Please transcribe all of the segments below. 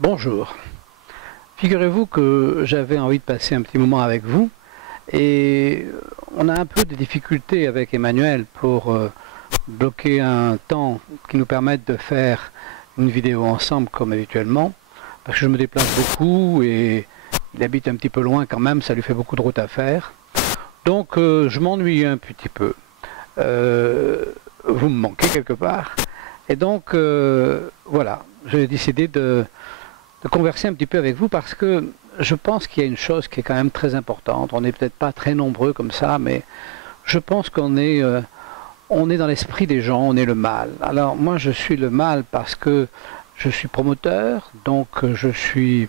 Bonjour. Figurez-vous que j'avais envie de passer un petit moment avec vous et on a un peu de difficultés avec Emmanuel pour bloquer un temps qui nous permette de faire une vidéo ensemble comme habituellement parce que je me déplace beaucoup et il habite un petit peu loin quand même, ça lui fait beaucoup de route à faire. Donc je m'ennuie un petit peu. Vous me manquez quelque part et donc voilà, j'ai décidé de converser un petit peu avec vous parce que je pense qu'il y a une chose qui est quand même très importante. On n'est peut-être pas très nombreux comme ça, mais je pense on est dans l'esprit des gens, on est le mal. Alors moi je suis le mal parce que je suis promoteur, donc je suis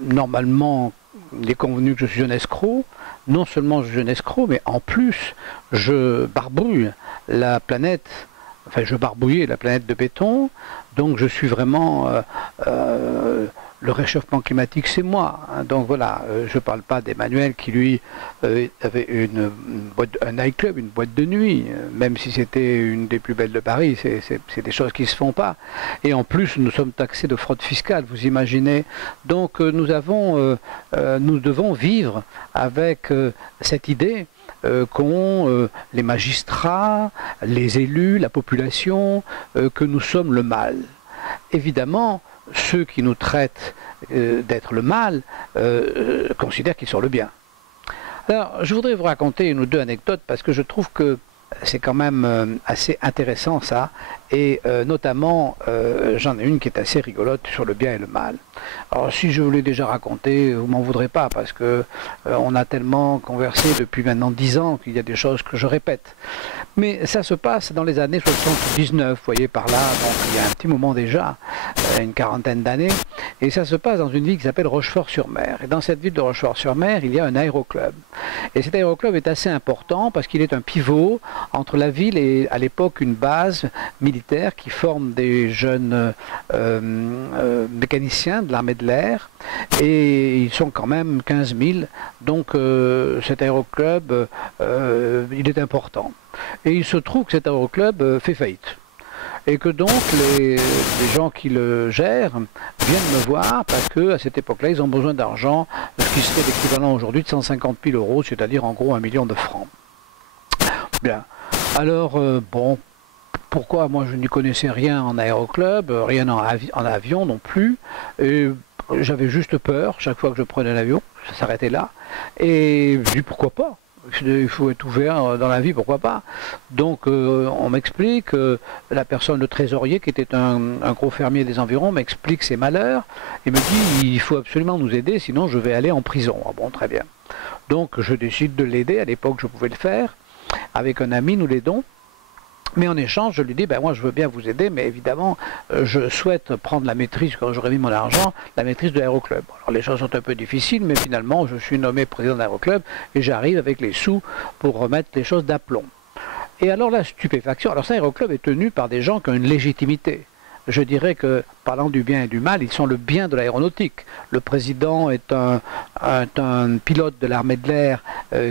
normalement, il est convenu que je suis un escroc. Non seulement je suis un escroc, mais en plus je barbouille la planète. Enfin, je barbouillais la planète de béton, donc je suis vraiment le réchauffement climatique, c'est moi. Hein. Donc voilà, je ne parle pas d'Emmanuel qui lui avait un nightclub, une boîte de nuit, même si c'était une des plus belles de Paris, c'est des choses qui ne se font pas. Et en plus, nous sommes taxés de fraude fiscale, vous imaginez. Donc nous devons vivre avec cette idée qu'ont les magistrats, les élus, la population, que nous sommes le mal. Évidemment, ceux qui nous traitent d'être le mal considèrent qu'ils sont le bien. Alors, je voudrais vous raconter une ou deux anecdotes parce que je trouve que c'est quand même assez intéressant ça, et notamment j'en ai une qui est assez rigolote sur le bien et le mal. Alors si je vous l'ai déjà raconté, vous m'en voudrez pas parce que on a tellement conversé depuis maintenant 10 ans qu'il y a des choses que je répète. Mais ça se passe dans les années 79, vous voyez par là, donc il y a un petit moment déjà, une quarantaine d'années, et ça se passe dans une ville qui s'appelle Rochefort-sur-Mer. Et dans cette ville de Rochefort-sur-Mer, il y a un aéroclub. Et cet aéroclub est assez important parce qu'il est un pivot entre la ville et à l'époque une base militaire qui forme des jeunes mécaniciens de l'armée de l'air, et ils sont quand même 15 000, donc cet aéroclub il est important. Et il se trouve que cet aéroclub fait faillite. Et que donc les gens qui le gèrent viennent me voir parce qu'à cette époque-là, ils ont besoin d'argent, ce qui serait l'équivalent aujourd'hui de 150 000 euros, c'est-à-dire en gros 1 million de francs. Bien. Alors, bon, pourquoi moi je n'y connaissais rien en aéroclub, rien en avion non plus, et j'avais juste peur chaque fois que je prenais l'avion, ça s'arrêtait là, et je dis pourquoi pas. Il faut être ouvert dans la vie, pourquoi pas. Donc on m'explique, la personne, le trésorier, qui était un gros fermier des environs, m'explique ses malheurs, et me dit il faut absolument nous aider, sinon je vais aller en prison. Ah bon, très bien. Donc je décide de l'aider, à l'époque je pouvais le faire, avec un ami nous l'aidons. Mais en échange, je lui dis, ben moi je veux bien vous aider, mais évidemment, je souhaite prendre la maîtrise, quand j'aurai mis mon argent, la maîtrise de l'aéroclub. Alors les choses sont un peu difficiles, mais finalement, je suis nommé président de l'aéroclub et j'arrive avec les sous pour remettre les choses d'aplomb. Et alors la stupéfaction, alors cet aéroclub est tenu par des gens qui ont une légitimité. Je dirais que, parlant du bien et du mal, ils sont le bien de l'aéronautique. Le président est un pilote de l'armée de l'air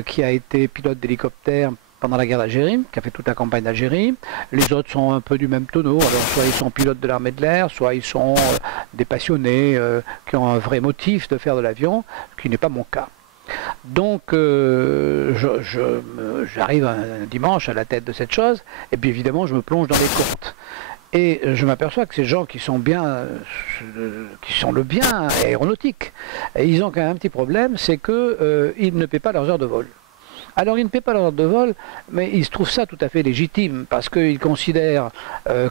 qui a été pilote d'hélicoptère pendant la guerre d'Algérie, qui a fait toute la campagne d'Algérie. Les autres sont un peu du même tonneau, alors soit ils sont pilotes de l'armée de l'air, soit ils sont des passionnés qui ont un vrai motif de faire de l'avion, ce qui n'est pas mon cas. Donc j'arrive un dimanche à la tête de cette chose, et puis évidemment je me plonge dans les comptes. Et je m'aperçois que ces gens qui sont qui sont le bien aéronautique, et ils ont quand même un petit problème, c'est qu'ils ne paient pas leurs heures de vol. Alors ils ne paient pas leur heure de vol, mais ils se trouvent ça tout à fait légitime, parce qu'ils considèrent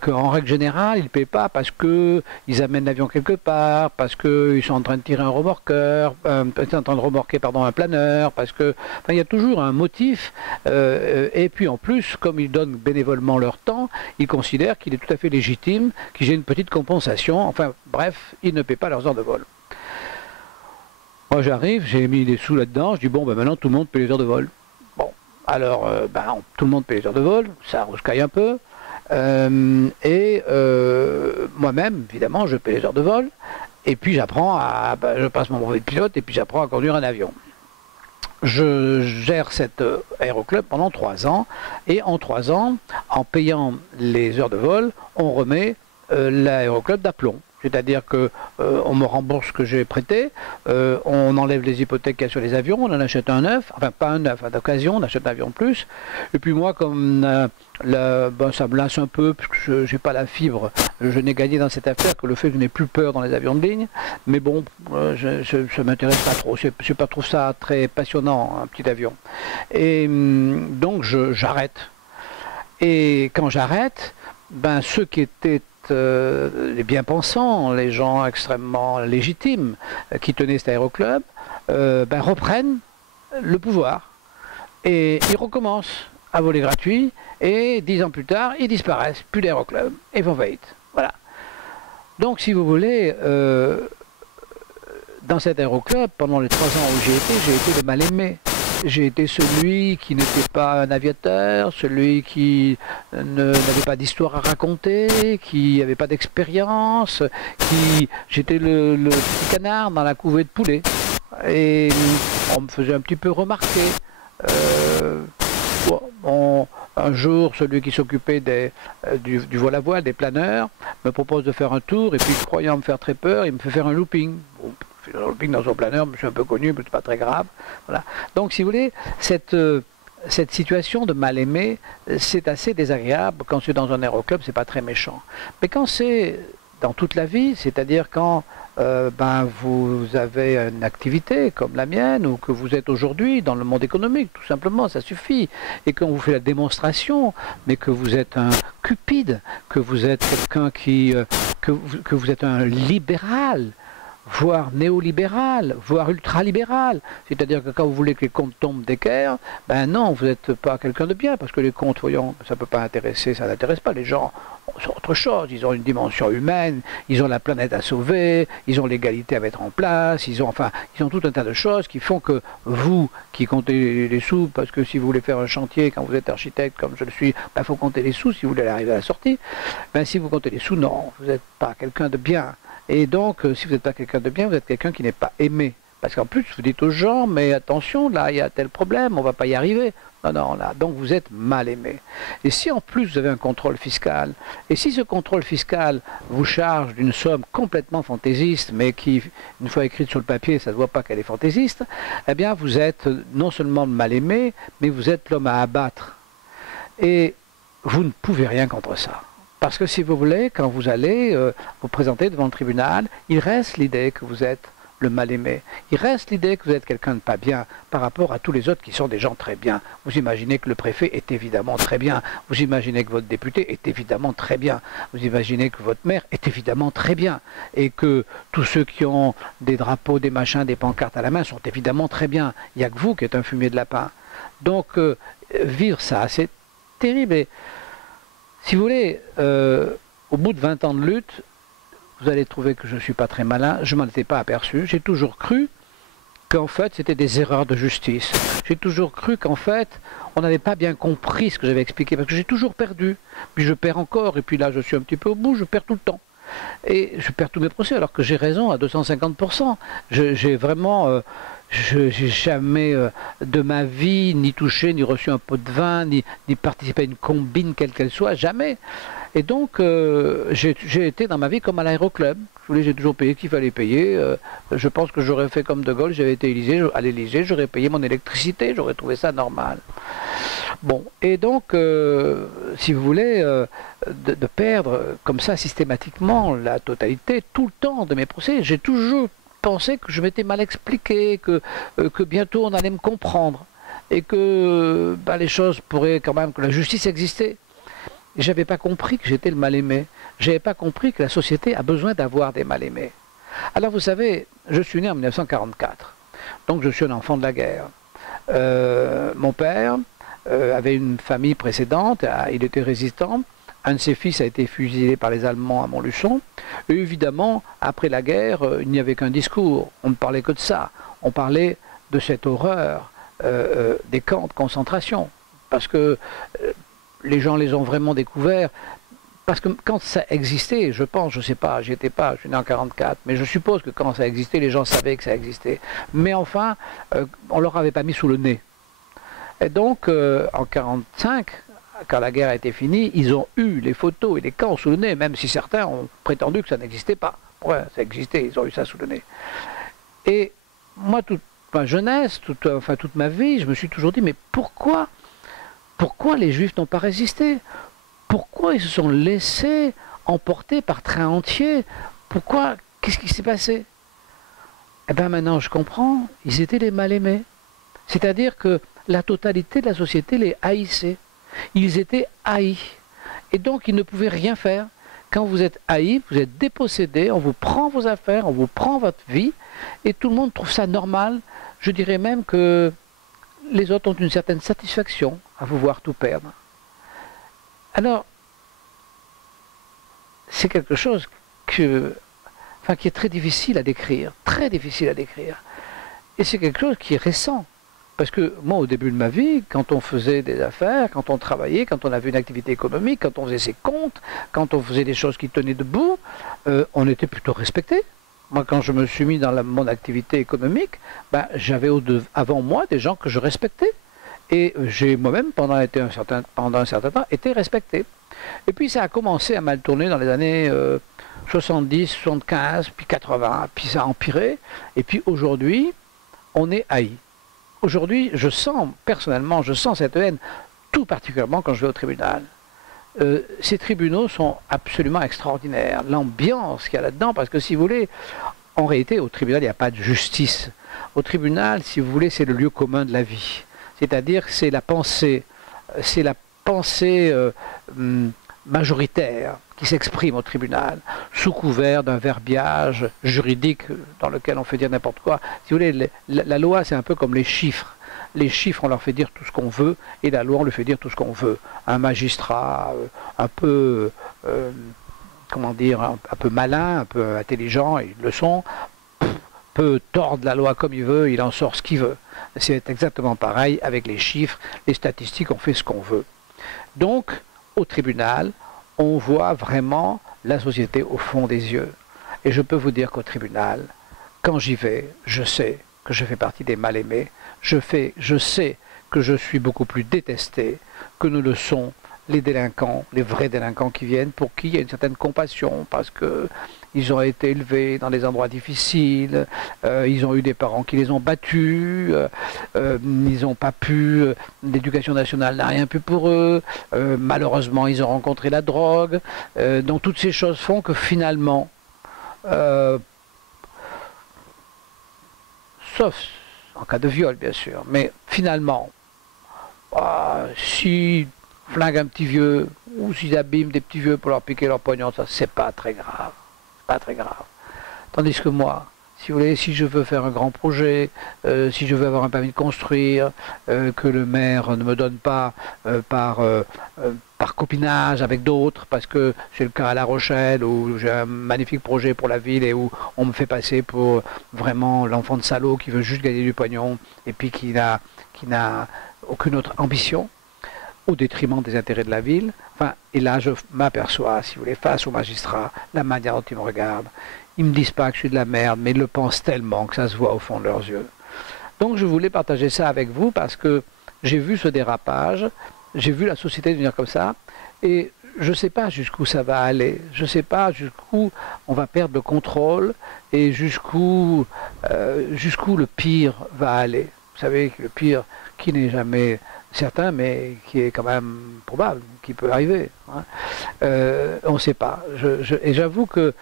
qu'en règle générale, ils ne paient pas parce qu'ils amènent l'avion quelque part, parce qu'ils sont en train de tirer un remorqueur, en train de remorquer pardon, un planeur, parce que il y a toujours un motif, et puis en plus, comme ils donnent bénévolement leur temps, ils considèrent qu'il est tout à fait légitime qu'ils aient une petite compensation, enfin bref, ils ne paient pas leurs heures de vol. Moi j'arrive, j'ai mis des sous là-dedans, je dis bon ben maintenant tout le monde paie les heures de vol. Alors, tout le monde paie les heures de vol, ça rouscaille un peu, moi-même, évidemment, je paie les heures de vol, et puis je passe mon brevet de pilote, et puis j'apprends à conduire un avion. Je gère cet aéroclub pendant 3 ans, et en 3 ans, en payant les heures de vol, on remet l'aéroclub d'aplomb. C'est-à-dire qu'on me rembourse ce que j'ai prêté, on enlève les hypothèques qu'il y a sur les avions, on en achète un neuf, enfin pas un neuf, d'occasion, on achète un avion de plus. Et puis moi, comme ça me lasse un peu, puisque je n'ai pas la fibre, je n'ai gagné dans cette affaire que le fait que je n'ai plus peur dans les avions de ligne. Mais bon, ça ne m'intéresse pas trop, je ne trouve ça très passionnant, un petit avion. Et donc j'arrête. Et quand j'arrête, ben, ceux qui étaient les bien-pensants, les gens extrêmement légitimes qui tenaient cet aéroclub, ben, reprennent le pouvoir et ils recommencent à voler gratuit et 10 ans plus tard, ils disparaissent, plus d'aéroclub et vont faillite. Voilà. Donc si vous voulez, dans cet aéroclub, pendant les 3 ans où j'ai été le mal-aimé. J'ai été celui qui n'était pas un aviateur, celui qui n'avait pas d'histoire à raconter, qui n'avait pas d'expérience, j'étais le petit canard dans la couvée de poulet. Et on me faisait un petit peu remarquer. Un jour, celui qui s'occupait du vol à voile, des planeurs, me propose de faire un tour, et puis croyant me faire très peur, il me fait faire un looping. Bon, un looping dans son planeur, je suis un peu connu, mais c'est pas très grave. Voilà. Donc, si vous voulez, cette situation de mal-aimé, c'est assez désagréable. Quand c'est dans un aéroclub, c'est pas très méchant. Mais quand c'est dans toute la vie, c'est-à-dire quand ben, vous avez une activité comme la mienne, ou que vous êtes aujourd'hui dans le monde économique, tout simplement, ça suffit, et qu'on vous fait la démonstration, mais que vous êtes un cupide, que vous êtes quelqu'un que vous êtes un libéral, voire néolibéral, voire ultralibéral. C'est-à-dire que quand vous voulez que les comptes tombent d'équerre, ben non, vous n'êtes pas quelqu'un de bien, parce que les comptes, voyons, ça ne peut pas intéresser, ça n'intéresse pas. Les gens sont autre chose, ils ont une dimension humaine, ils ont la planète à sauver, ils ont l'égalité à mettre en place, ils ont tout un tas de choses qui font que vous, qui comptez les sous, parce que si vous voulez faire un chantier, quand vous êtes architecte, comme je le suis, il faut compter les sous si vous voulez arriver à la sortie. Ben si vous comptez les sous, non, vous n'êtes pas quelqu'un de bien. Et donc, si vous n'êtes pas quelqu'un de bien, vous êtes quelqu'un qui n'est pas aimé. Parce qu'en plus, vous dites aux gens, mais attention, là, il y a tel problème, on ne va pas y arriver. Non, non, là, donc vous êtes mal aimé. Et si en plus vous avez un contrôle fiscal, et si ce contrôle fiscal vous charge d'une somme complètement fantaisiste, mais qui, une fois écrite sur le papier, ça ne se voit pas qu'elle est fantaisiste, eh bien, vous êtes non seulement mal aimé, mais vous êtes l'homme à abattre. Et vous ne pouvez rien contre ça. Parce que si vous voulez, quand vous allez vous présenter devant le tribunal, il reste l'idée que vous êtes le mal-aimé. Il reste l'idée que vous êtes quelqu'un de pas bien par rapport à tous les autres qui sont des gens très bien. Vous imaginez que le préfet est évidemment très bien. Vous imaginez que votre député est évidemment très bien. Vous imaginez que votre maire est évidemment très bien. Et que tous ceux qui ont des drapeaux, des machins, des pancartes à la main sont évidemment très bien. Il n'y a que vous qui êtes un fumier de lapin. Donc, vivre ça, c'est terrible. Et, si vous voulez, au bout de 20 ans de lutte, vous allez trouver que je ne suis pas très malin, je ne m'en étais pas aperçu. J'ai toujours cru qu'en fait, c'était des erreurs de justice. J'ai toujours cru qu'en fait, on n'avait pas bien compris ce que j'avais expliqué, parce que j'ai toujours perdu. Puis je perds encore, et puis là, je suis un petit peu au bout, je perds tout le temps. Et je perds tous mes procès, alors que j'ai raison à 250%. J'ai vraiment... j'ai jamais de ma vie ni touché, ni reçu un pot de vin, ni participé à une combine quelle qu'elle soit, jamais. Et donc, j'ai été dans ma vie comme à l'aéroclub. J'ai toujours payé ce qu'il fallait payer. Je pense que j'aurais fait comme De Gaulle, j'avais été à l'Élysée, j'aurais payé mon électricité, j'aurais trouvé ça normal. Bon, et donc, si vous voulez, de perdre comme ça systématiquement la totalité, tout le temps de mes procès, j'ai toujours pensé que je m'étais mal expliqué, que bientôt on allait me comprendre, et que bah, les choses pourraient quand même, que la justice existait. Et je n'avais pas compris que j'étais le mal-aimé. Je n'avais pas compris que la société a besoin d'avoir des mal-aimés. Alors vous savez, je suis né en 1944, donc je suis un enfant de la guerre. Mon père avait une famille précédente, il était résistant. Un de ses fils a été fusillé par les Allemands à Montluçon. Et évidemment, après la guerre, il n'y avait qu'un discours. On ne parlait que de ça. On parlait de cette horreur des camps de concentration. Parce que les gens les ont vraiment découverts. Parce que quand ça existait, je pense, je ne sais pas, j'y étais pas, je suis né en 1944, mais je suppose que quand ça existait, les gens savaient que ça existait. Mais enfin, on ne leur avait pas mis sous le nez. Et donc, en 1945, quand la guerre a été finie, ils ont eu les photos et les camps sous le nez, même si certains ont prétendu que ça n'existait pas. Ouais, ça existait, ils ont eu ça sous le nez. Et moi, toute ma jeunesse, toute ma vie, je me suis toujours dit, mais pourquoi les Juifs n'ont pas résisté? Pourquoi ils se sont laissés emporter par train entier? Pourquoi? Qu'est-ce qui s'est passé? Eh bien maintenant je comprends, ils étaient les mal-aimés. C'est-à-dire que la totalité de la société les haïssait. Ils étaient haïs. Et donc ils ne pouvaient rien faire. Quand vous êtes haïs, vous êtes dépossédés, on vous prend vos affaires, on vous prend votre vie, et tout le monde trouve ça normal. Je dirais même que les autres ont une certaine satisfaction à vous voir tout perdre. Alors, c'est quelque chose qui est très difficile à décrire, très difficile à décrire. Et c'est quelque chose qui est récent. Parce que moi, au début de ma vie, quand on faisait des affaires, quand on travaillait, quand on avait une activité économique, quand on faisait ses comptes, quand on faisait des choses qui tenaient debout, on était plutôt respecté. Moi, quand je me suis mis dans mon activité économique, ben, j'avais avant moi des gens que je respectais. Et j'ai moi-même, pendant un certain temps, été respecté. Et puis ça a commencé à mal tourner dans les années 70, 75, puis 80, puis ça a empiré. Et puis aujourd'hui, on est haï. Aujourd'hui, personnellement, je sens cette haine, tout particulièrement quand je vais au tribunal. Ces tribunaux sont absolument extraordinaires. L'ambiance qu'il y a là-dedans, parce que si vous voulez, en réalité, au tribunal, il n'y a pas de justice. Au tribunal, si vous voulez, c'est le lieu commun de la vie. C'est-à-dire que c'est la pensée majoritaire qui s'exprime au tribunal, sous couvert d'un verbiage juridique dans lequel on fait dire n'importe quoi. Si vous voulez, la loi, c'est un peu comme les chiffres. Les chiffres, on leur fait dire tout ce qu'on veut, et la loi, on lui fait dire tout ce qu'on veut. Un magistrat un peu, un peu malin, un peu intelligent, ils le sont, peut tordre la loi comme il veut, il en sort ce qu'il veut. C'est exactement pareil avec les chiffres, les statistiques, on fait ce qu'on veut. Donc, au tribunal, on voit vraiment la société au fond des yeux. Et je peux vous dire qu'au tribunal, quand j'y vais, je sais que je fais partie des mal-aimés, je sais que je suis beaucoup plus détesté que ne le sont les délinquants, les vrais délinquants qui viennent, pour qui il y a une certaine compassion, parce que ils ont été élevés dans des endroits difficiles, ils ont eu des parents qui les ont battus, ils n'ont pas pu, l'éducation nationale n'a rien pu pour eux, malheureusement ils ont rencontré la drogue, donc toutes ces choses font que finalement, sauf en cas de viol bien sûr, mais finalement, si flinguent un petit vieux, ou s'ils abîment des petits vieux pour leur piquer leur pognon, ça c'est pas très grave. Pas très grave. Tandis que moi, si vous voulez, si je veux faire un grand projet, si je veux avoir un permis de construire, que le maire ne me donne pas par copinage avec d'autres, parce que c'est le cas à La Rochelle, où j'ai un magnifique projet pour la ville et où on me fait passer pour vraiment l'enfant de salaud qui veut juste gagner du pognon et puis qui n'a aucune autre ambition, au détriment des intérêts de la ville. Enfin, et là, je m'aperçois, si vous voulez, face aux magistrats, la manière dont ils me regardent. Ils ne me disent pas que je suis de la merde, mais ils le pensent tellement que ça se voit au fond de leurs yeux. Donc, je voulais partager ça avec vous parce que j'ai vu ce dérapage, j'ai vu la société devenir comme ça, et je ne sais pas jusqu'où ça va aller. Je ne sais pas jusqu'où on va perdre le contrôle et jusqu'où le pire va aller. Vous savez, le pire qui n'est jamais certain, mais qui est quand même probable, qui peut arriver. Hein. On ne sait pas. Et j'avoue que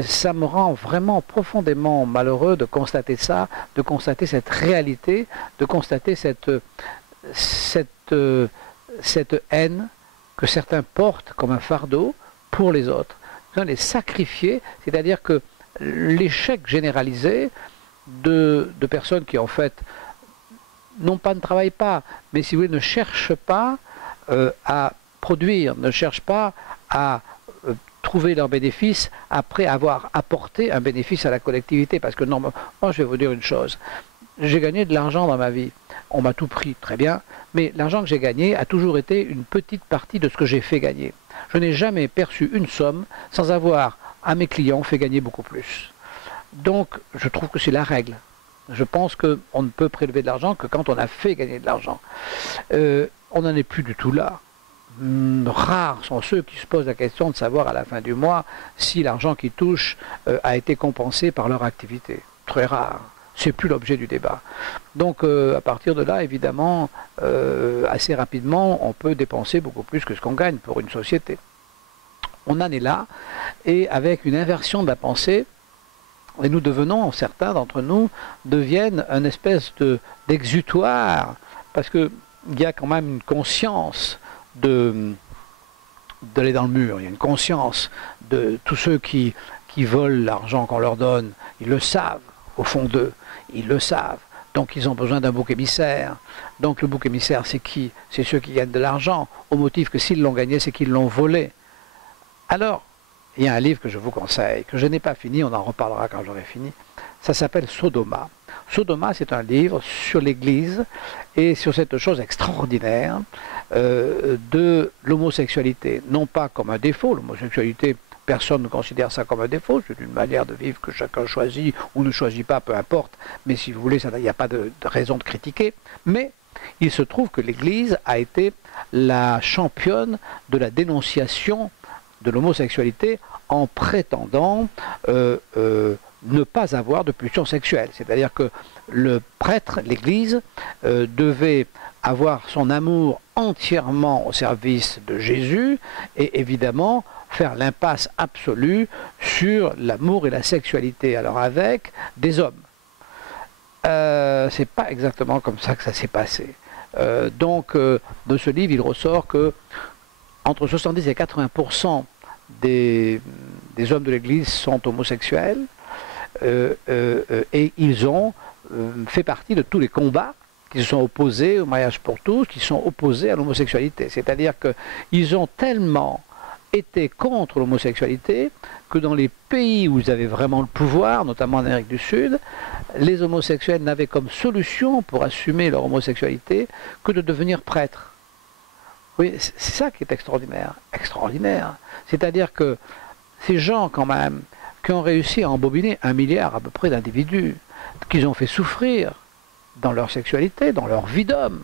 ça me rend vraiment profondément malheureux de constater ça, de constater cette réalité, de constater cette haine que certains portent comme un fardeau pour les autres. Ils doivent les sacrifier, c'est-à-dire que l'échec généralisé de personnes qui en fait non pas ne travaillent pas, mais si vous voulez, ne cherchent pas à produire, ne cherchent pas à trouver leurs bénéfices après avoir apporté un bénéfice à la collectivité. Parce que normalement, moi je vais vous dire une chose, j'ai gagné de l'argent dans ma vie, on m'a tout pris, très bien, mais l'argent que j'ai gagné a toujours été une petite partie de ce que j'ai fait gagner. Je n'ai jamais perçu une somme sans avoir à mes clients fait gagner beaucoup plus. Donc je trouve que c'est la règle. Je pense qu'on ne peut prélever de l'argent que quand on a fait gagner de l'argent. On n'en est plus du tout là. rares sont ceux qui se posent la question de savoir à la fin du mois si l'argent qu'ils touchent a été compensé par leur activité. Très rare. C'est plus l'objet du débat. Donc à partir de là, évidemment, assez rapidement, on peut dépenser beaucoup plus que ce qu'on gagne pour une société. On en est là, et avec une inversion de la pensée, et nous devenons, certains d'entre nous, deviennent une espèce d'exutoire, parce qu'il y a quand même une conscience d'aller dans le mur, il y a une conscience de tous ceux qui volent l'argent qu'on leur donne, ils le savent au fond d'eux, ils le savent, donc ils ont besoin d'un bouc émissaire. Donc le bouc émissaire, c'est qui? C'est ceux qui gagnent de l'argent, au motif que s'ils l'ont gagné, c'est qu'ils l'ont volé. Alors, il y a un livre que je vous conseille, que je n'ai pas fini, on en reparlera quand j'aurai fini, ça s'appelle Sodoma. Sodoma, c'est un livre sur l'Église et sur cette chose extraordinaire de l'homosexualité. Non pas comme un défaut, l'homosexualité, personne ne considère ça comme un défaut, c'est une manière de vivre que chacun choisit ou ne choisit pas, peu importe, mais si vous voulez, il n'y a pas de raison de critiquer. Mais il se trouve que l'Église a été la championne de la dénonciation de l'homosexualité en prétendant ne pas avoir de pulsion sexuelle. C'est-à-dire que le prêtre, l'Église, devait avoir son amour entièrement au service de Jésus et évidemment faire l'impasse absolue sur l'amour et la sexualité, alors avec des hommes. C'est pas exactement comme ça que ça s'est passé. Donc, de ce livre, il ressort que entre 70 et 80% des hommes de l'Église sont homosexuels et ils ont fait partie de tous les combats qui se sont opposés au mariage pour tous, qui sont opposés à l'homosexualité. C'est-à-dire qu'ils ont tellement été contre l'homosexualité que dans les pays où ils avaient vraiment le pouvoir, notamment en Amérique du Sud, les homosexuels n'avaient comme solution pour assumer leur homosexualité que de devenir prêtres. Oui, c'est ça qui est extraordinaire. Extraordinaire. C'est-à-dire que ces gens, quand même, qui ont réussi à embobiner 1 milliard à peu près d'individus, qu'ils ont fait souffrir dans leur sexualité, dans leur vie d'homme,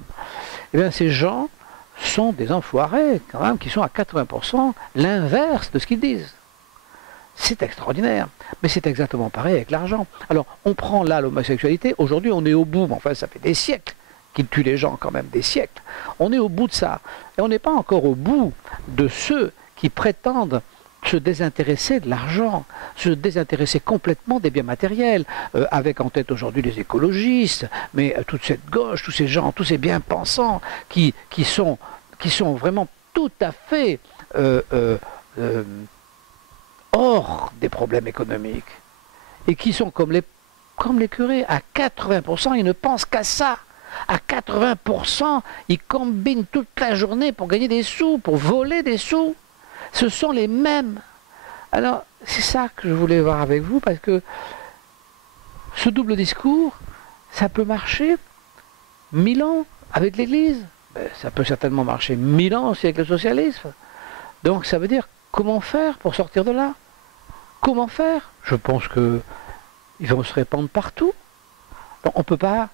eh bien ces gens sont des enfoirés, quand même, qui sont à 80% l'inverse de ce qu'ils disent. C'est extraordinaire. Mais c'est exactement pareil avec l'argent. Alors, on prend là l'homosexualité, aujourd'hui on est au bout, mais enfin ça fait des siècles qu'il tue les gens quand même, des siècles. On est au bout de ça. Et on n'est pas encore au bout de ceux qui prétendent se désintéresser de l'argent, se désintéresser complètement des biens matériels, avec en tête aujourd'hui les écologistes, mais toute cette gauche, tous ces gens, tous ces bien-pensants qui sont vraiment tout à fait hors des problèmes économiques, et qui sont comme les curés, à 80%, ils ne pensent qu'à ça. À 80%, ils combinent toute la journée pour gagner des sous, pour voler des sous. Ce sont les mêmes. Alors, c'est ça que je voulais voir avec vous, parce que ce double discours, ça peut marcher 1000 ans avec l'Église. Ben, ça peut certainement marcher 1000 ans aussi avec le socialisme. Donc, ça veut dire, comment faire pour sortir de là? Comment faire? Je pense qu'ils vont se répandre partout. Donc, on ne peut pas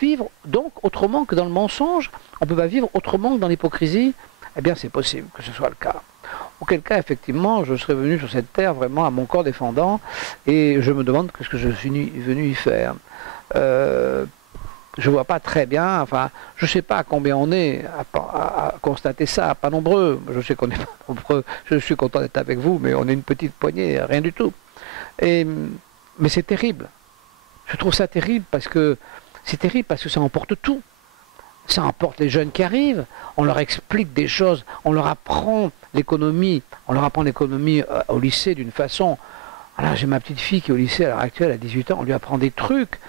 vivre donc autrement que dans le mensonge, on ne peut pas vivre autrement que dans l'hypocrisie. Eh bien, c'est possible que ce soit le cas. Auquel cas, effectivement, je serais venu sur cette terre vraiment à mon corps défendant, et je me demande ce que je suis venu y faire. Je ne vois pas très bien, enfin, je ne sais pas à combien on est à constater ça, pas nombreux. Je sais qu'on n'est pas nombreux, je suis content d'être avec vous, mais on est une petite poignée, rien du tout. Mais c'est terrible. Je trouve ça terrible parce que ça emporte tout. Ça emporte les jeunes qui arrivent, on leur explique des choses, on leur apprend l'économie, au lycée d'une façon. Alors j'ai ma petite fille qui est au lycée à l'heure actuelle, à 18 ans, on lui apprend des trucs,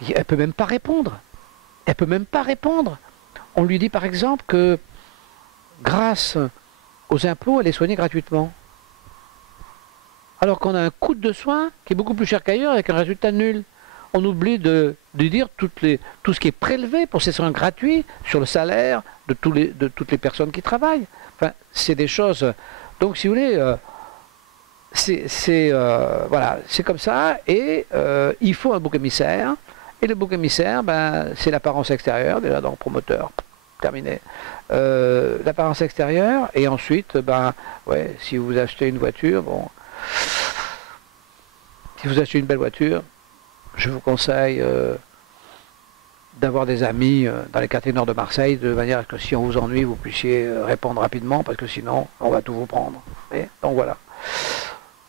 elle ne peut même pas répondre. Elle ne peut même pas répondre. On lui dit par exemple que grâce aux impôts, elle est soignée gratuitement. Alors qu'on a un coût de soins qui est beaucoup plus cher qu'ailleurs avec un résultat nul. On oublie de dire tout ce qui est prélevé pour ces soins gratuits sur le salaire de toutes les personnes qui travaillent. Enfin, c'est des choses. Donc, si vous voulez, voilà, c'est comme ça. Et il faut un bouc émissaire. Et le bouc émissaire, ben, c'est l'apparence extérieure, déjà dans le promoteur. terminé. L'apparence extérieure, et ensuite, ben, ouais, si vous achetez une voiture, bon, si vous achetez une belle voiture, je vous conseille d'avoir des amis dans les quartiers nord de Marseille, de manière à ce que si on vous ennuie, vous puissiez répondre rapidement, parce que sinon, on va tout vous prendre. Et donc voilà.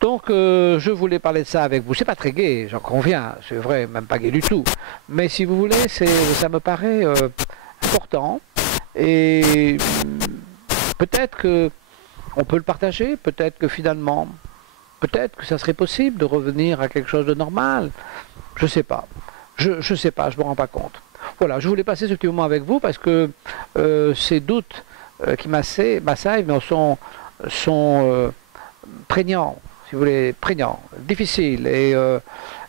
Donc je voulais parler de ça avec vous. C'est pas très gai, j'en conviens, c'est vrai, même pas gai du tout. Mais si vous voulez, ça me paraît important. Et peut-être que on peut le partager, peut-être que finalement, peut-être que ça serait possible de revenir à quelque chose de normal. Je sais pas. Je sais pas, je me rends pas compte. Voilà, je voulais passer ce petit moment avec vous parce que ces doutes qui m'assaillent sont prégnants, si vous voulez, prégnants, difficiles.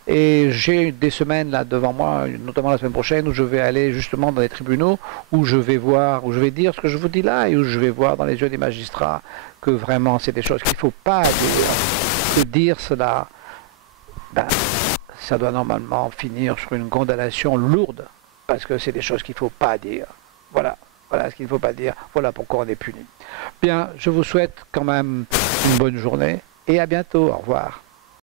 Et j'ai des semaines là devant moi, notamment la semaine prochaine, où je vais aller justement dans les tribunaux, où je vais voir, où je vais dire ce que je vous dis là, et où je vais voir dans les yeux des magistrats que vraiment c'est des choses qu'il ne faut pas dire. De dire cela, ben, ça doit normalement finir sur une condamnation lourde, parce que c'est des choses qu'il ne faut pas dire. Voilà, voilà ce qu'il ne faut pas dire, voilà pourquoi on est puni. Bien, je vous souhaite quand même une bonne journée, et à bientôt, au revoir.